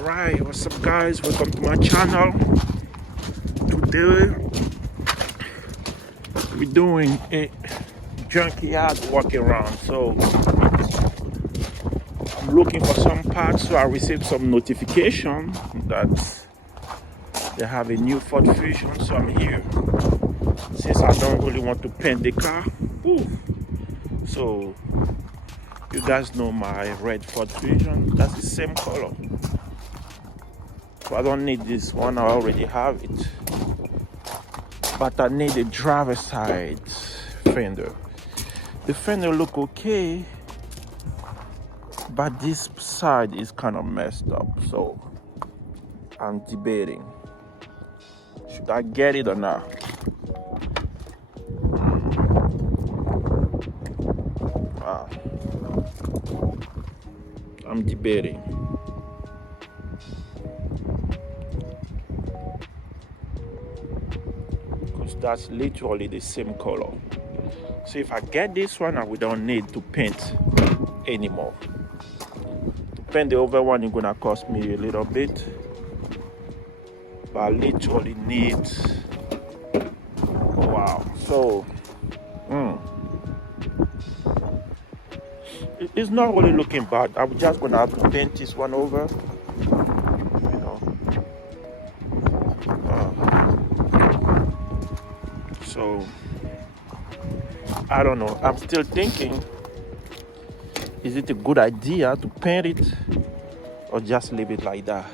Alright, what's up guys, welcome to my channel. Today we're doing a junkyard walk around. So I'm looking for some parts, so I received some notification that they have a new Ford Fusion, so I'm here. Since I don't really want to paint the car, so you guys know my red Ford Fusion, that's the same color. So I don't need this one, I already have it. But I need a driver's side fender. The fender look okay, but this side is kind of messed up. So I'm debating, should I get it or not? I'm debating. Because that's literally the same color. So if I get this one, we don't need to paint anymore. To paint the other one, it's gonna cost me a little bit. But I literally need, wow. So it's not really looking bad. I'm just gonna have to paint this one over, you know. So I don't know. I'm still thinking, is it a good idea to paint it or just leave it like that?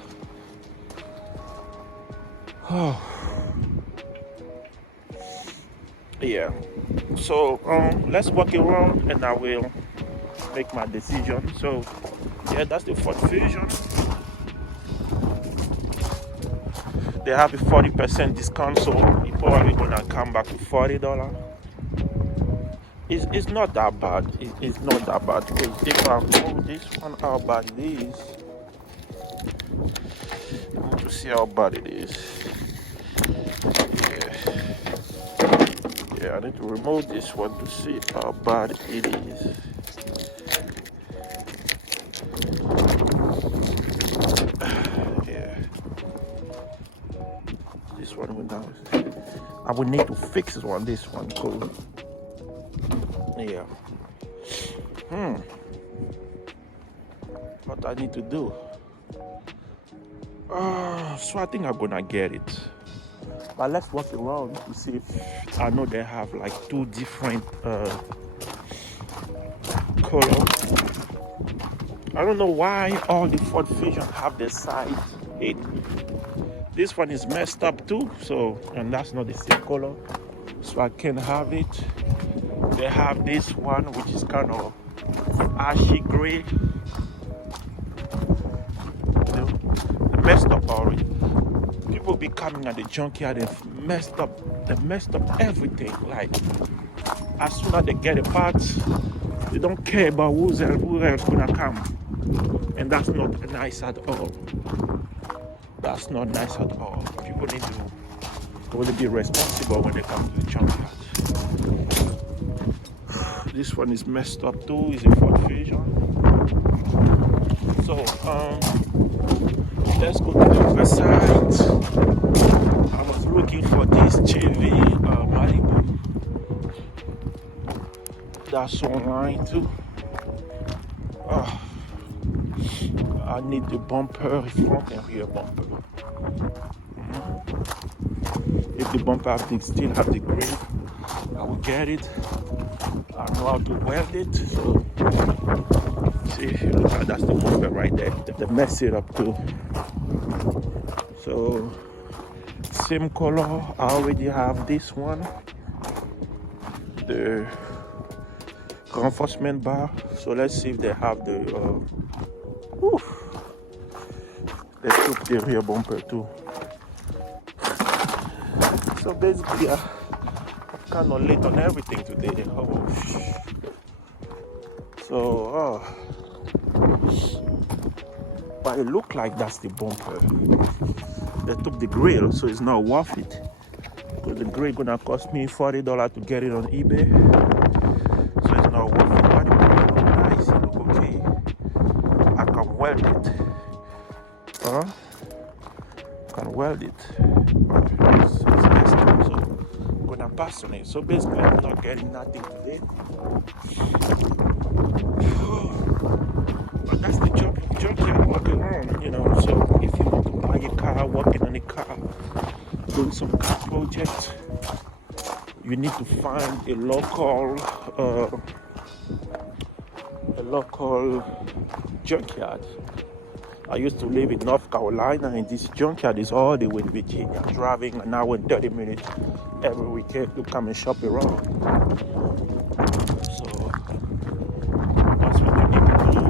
Oh, yeah. So let's walk around and I will make my decision. So yeah, that's the Ford Fusion. They have a 40% discount, so it's probably gonna come back to $40. It's not that bad. It's not that bad. If I move this one, how bad it is. I want to see how bad it is. Yeah, I need to remove this one to see how bad it is. This one will now. I will need to fix this one cool. Yeah. What I need to do? So I think I'm gonna get it. But let's walk around to see if I know they have like two different colors. I don't know why all the Ford Fusion have the side 8. This one is messed up too, so, and that's not the same color, so I can't have it. They have this one which is kind of ashy gray. They messed up already. People be coming at the junkyard and messed up everything. Like, as soon as they get the parts, they don't care about who else gonna come, and that's not nice at all. That's not nice at all. People need to really be responsible when they come to the junkyard. This one is messed up too. It's a Ford Fusion. So let's go to the other side. I was looking for this Chevy Malibu. That's online too. I need the bumper, front and rear bumper. If the bumper still have the grill, I will get it. I know how to weld it. So see, if you look at, that's the bumper right there. They mess it up too. So same color. I already have this one, the reinforcement bar. So let's see if they have the they took the rear bumper too. So basically, I'm kind of late on everything today. But it looked like that's the bumper. They took the grill, so it's not worth it. Because the grill gonna cost me $40 to get it on eBay. So it's not worth it. But it look nice, it look okay. I can weld it. can weld it, but it's messed up, so I'm gonna pass on it. So basically I'm not getting nothing today. But that's the junkyard walking around, you know. So if you want to buy a car, working on a car, doing some car projects, you need to find a local junkyard. I used to live in North Carolina, and this junkyard is all the way in Virginia, driving an hour and 30 minutes every weekend to come and shop around. So that's what you need to do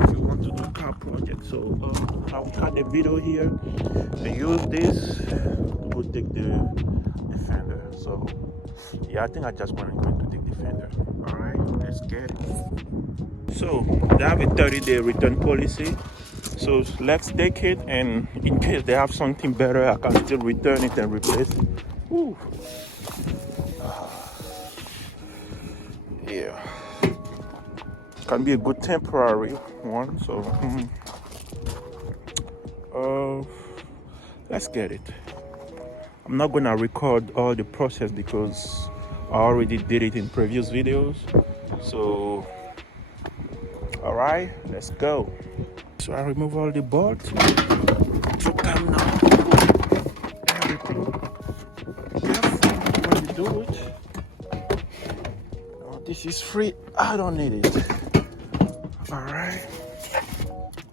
if you want to do car projects. So I'll cut the video here and use this to go take the fender. So yeah, I think I just want to take the fender. All right, let's get it. So they have a 30-day return policy. So let's take it, and in case they have something better, I can still return it and replace it. Woo. Yeah, can be a good temporary one. So let's get it. I'm not gonna record all the process because I already did it in previous videos. So all right, let's go. So I remove all the bolts. So come now. Everything. Careful when you do it. Oh, this is free. I don't need it. All right.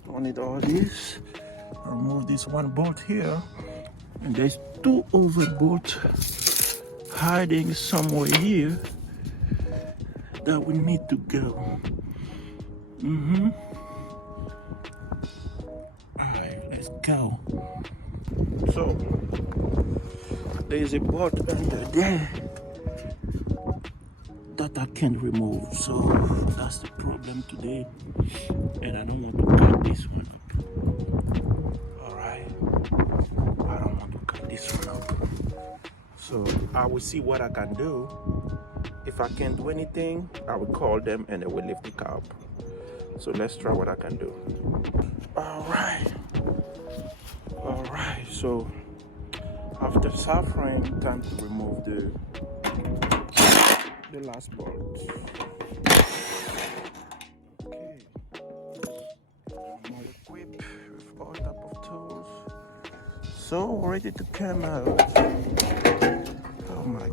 Don't need all this. Remove this one bolt here. And there's two other bolts hiding somewhere here that we need to go. Alright, let's go. So there's a bolt under there that I can't remove, so that's the problem today. And I don't want to cut this one up. Alright, I don't want to cut this one up. So I will see what I can do. If I can't do anything, I will call them and they will lift the car up. So let's try what I can do. All right, so after suffering, time to remove the last bolt. Okay, more equipped with all type of tools, so ready to come out. Oh my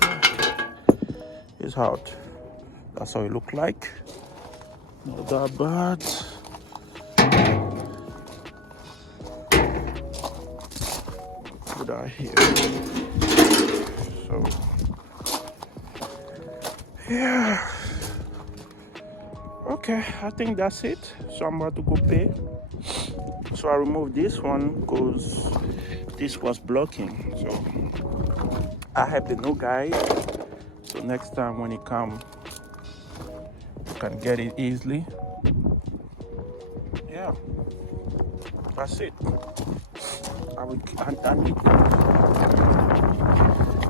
god, it's hot. That's how it look like. Not that bad. Put that here. So yeah. Okay, I think that's it. So I'm about to go pay. So I removed this one because this was blocking. So I have the new guy. So next time when he comes, can get it easily. Yeah, that's it. I need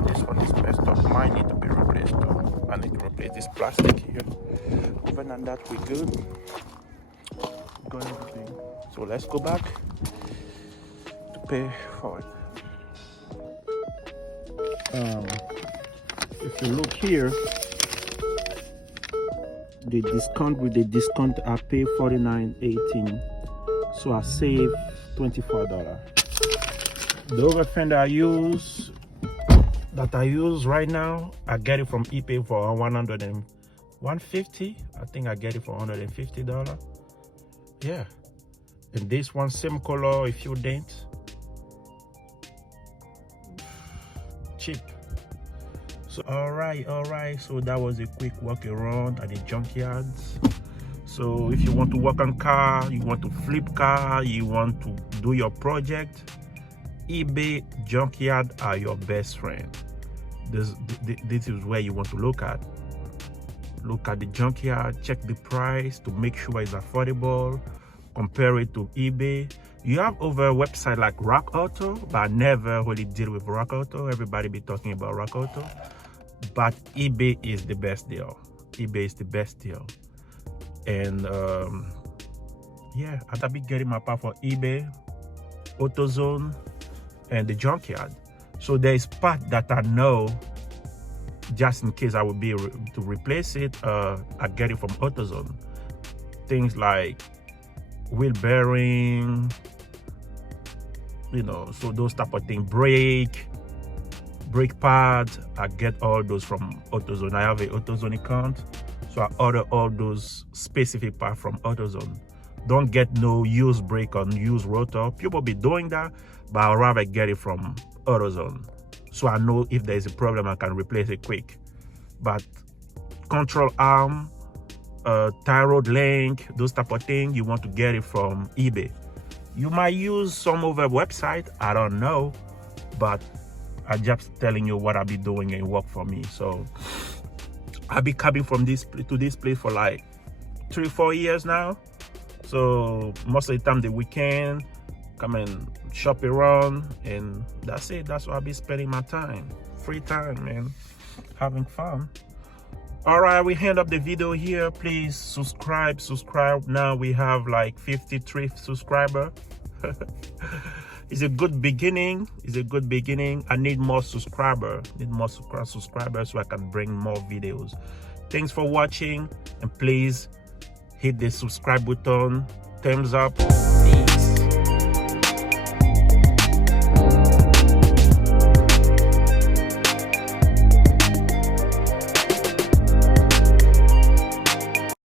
this one is messed up. Mine need to be replaced though. I need to replace this plastic here. Other than that, we're good. Got everything. So let's go back to pay for it. If you look here, the discount I pay $49.18, so I save $24. The other fender I use right now, I get it from eBay for $150. I think I get it for $150. Yeah, and this one same color, a few dents, cheap. So all right, so that was a quick walk around at the junkyards. So if you want to work on car, you want to flip car, you want to do your project, eBay junkyard are your best friend. This is where you want to look at the junkyard, check the price to make sure it's affordable, compare it to eBay. You have other websites like Rock Auto, but I never really deal with Rock Auto. Everybody be talking about Rock Auto, but eBay is the best deal. eBay is the best deal. And yeah, I'll be getting my part from eBay, AutoZone, and the Junkyard. So there's part that I know, just in case I will be to replace it, I get it from AutoZone. Things like wheel bearing, you know, so those type of things, brake pads, I get all those from AutoZone. I have an AutoZone account, so I order all those specific parts from AutoZone. Don't get no used brake or used rotor. People be doing that, but I'd rather get it from AutoZone, so I know if there's a problem I can replace it quick. But control arm, tie rod link, those type of things, you want to get it from eBay. You might use some other website, I don't know, but I'm just telling you what I'll be doing and work for me. So I'll be coming from this to this place for like 3-4 years now. So most of the time the weekend, come and shop around, and that's it. That's what I'll be spending my time, free time, man, having fun. All right, we end up the video here. Please subscribe now. We have like 53 subscribers. It's a good beginning. I need more subscribers. So I can bring more videos. Thanks for watching, and please hit the subscribe button, thumbs up. Peace.